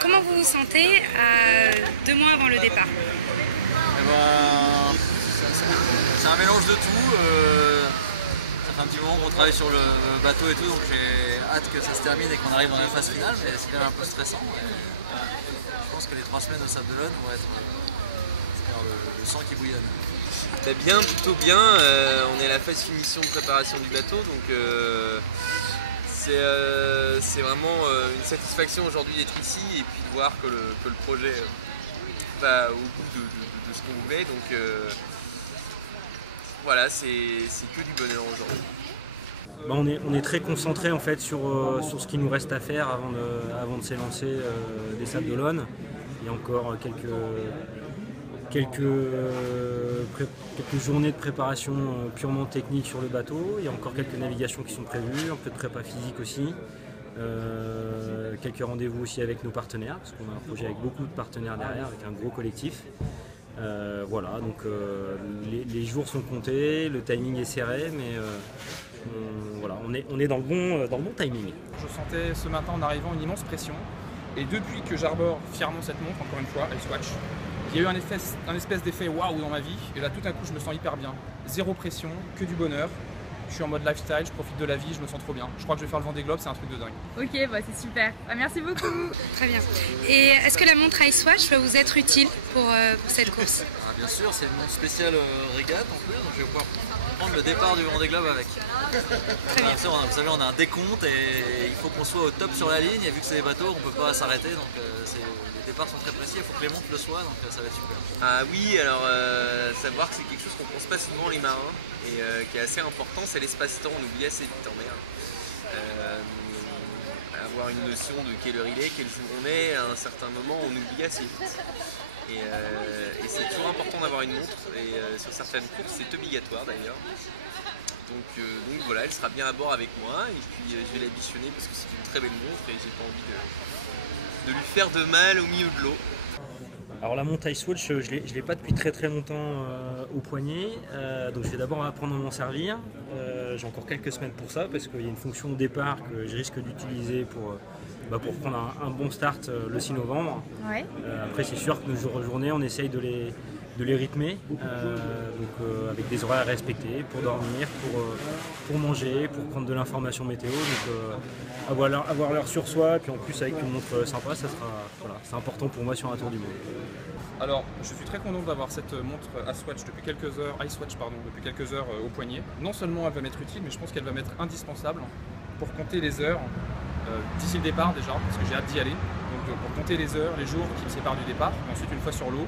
comment vous vous sentez 2 mois avant le départ? C'est un mélange de tout. Ça fait un petit moment qu'on travaille sur le bateau et tout, donc j'ai hâte que ça se termine et qu'on arrive dans la phase finale, mais c'est quand même un peu stressant. Je pense que les 3 semaines au Sable d'Olonne vont être le sang qui bouillonne. Bien, plutôt bien. On est à la phase finition de préparation du bateau, donc c'est vraiment une satisfaction aujourd'hui d'être ici et puis de voir que le projet va au bout de ce qu'on voulait. Donc voilà, c'est que du bonheur aujourd'hui. On est très concentré en fait sur ce qu'il nous reste à faire avant de s'élancer des Sables d'Olonne. Il y a encore quelques journées de préparation purement technique sur le bateau. Il y a encore quelques navigations qui sont prévues, un peu de prépa physique aussi. Quelques rendez-vous aussi avec nos partenaires, parce qu'on a un projet avec beaucoup de partenaires derrière, avec un gros collectif. Voilà, donc les jours sont comptés, le timing est serré, mais voilà, on est dans le bon timing. Je sentais ce matin en arrivant une immense pression, et depuis que j'arbore fièrement cette montre, encore une fois, Icewatch, il y a eu un espèce d'effet waouh dans ma vie, et là tout d'un coup je me sens hyper bien. Zéro pression, que du bonheur. Je suis en mode lifestyle, je profite de la vie, je me sens trop bien. Je crois que je vais faire le Vendée Globe, c'est un truc de dingue. Ok, bah c'est super. Bah, merci beaucoup. Très bien. Et est-ce que la montre Icewatch va vous être utile pour cette course? Bien sûr, c'est une montre spéciale régate en plus, donc je vais pouvoir prendre le départ du Vendée Globe avec. Très bien. Vous savez, on a un décompte et il faut qu'on soit au top sur la ligne, et vu que c'est des bateaux, on ne peut pas s'arrêter, donc les départs sont très précis, il faut que les montres le soient, donc ça va être super. Ah oui, alors savoir que c'est quelque chose qu'on pense pas souvent les marins et qui est assez important, c'est l'espace-temps, on oublie assez vite en mer. Avoir une notion de quelle heure il est, quel jour on est, à un certain moment on oublie assez vite. Et c'est toujours important d'avoir une montre, et sur certaines courses c'est obligatoire d'ailleurs. Donc voilà, elle sera bien à bord avec moi, et puis je vais la bichonner parce que c'est une très belle montre et j'ai pas envie de lui faire de mal au milieu de l'eau. Alors la montre Icewatch, je ne l'ai pas depuis très longtemps au poignet, donc je vais d'abord apprendre à m'en servir. J'ai encore quelques semaines pour ça, parce qu'il y a une fonction au départ que je risque d'utiliser pour prendre un bon start le 6 novembre. Ouais. Après c'est sûr que nos journées, on essaye de les rythmer, avec des horaires à respecter pour dormir, pour manger, pour prendre de l'information météo. Donc avoir l'heure sur soi, et puis en plus avec une montre sympa, ça sera, voilà, c'est important pour moi sur un tour du monde. Alors, je suis très content d'avoir cette montre Icewatch depuis quelques heures au poignet. Non seulement elle va m'être utile, mais je pense qu'elle va m'être indispensable pour compter les heures d'ici le départ déjà, parce que j'ai hâte d'y aller. Donc pour compter les heures, les jours qui me séparent du départ, et ensuite une fois sur l'eau,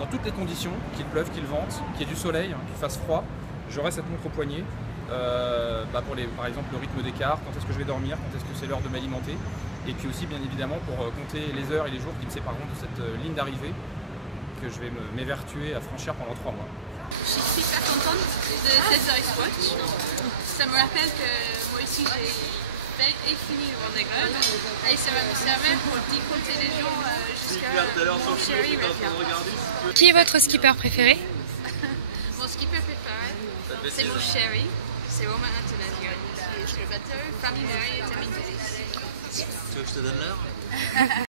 dans toutes les conditions, qu'il pleuve, qu'il vente, qu'il y ait du soleil, qu'il fasse froid, j'aurai cette montre au poignet pour par exemple le rythme d'écart, quand est-ce que je vais dormir, quand est-ce que c'est l'heure de m'alimenter, et puis aussi bien évidemment pour compter les heures et les jours qui me sépareront de cette ligne d'arrivée que je vais m'évertuer à franchir pendant 3 mois. Je suis super contente de cette Icewatch. Ça me rappelle que moi aussi j'ai fait et fini le Vendée Globe, et ça va me servir pour décompter les jours jusqu'à mon chéri maintenant. Qui est votre skipper préféré? Mon skipper préféré, c'est mon chéri, c'est Romain Antonazio, qui est sur le bateau, famille Mary et Tammy Dennis. Tu veux que je te donne l'heure?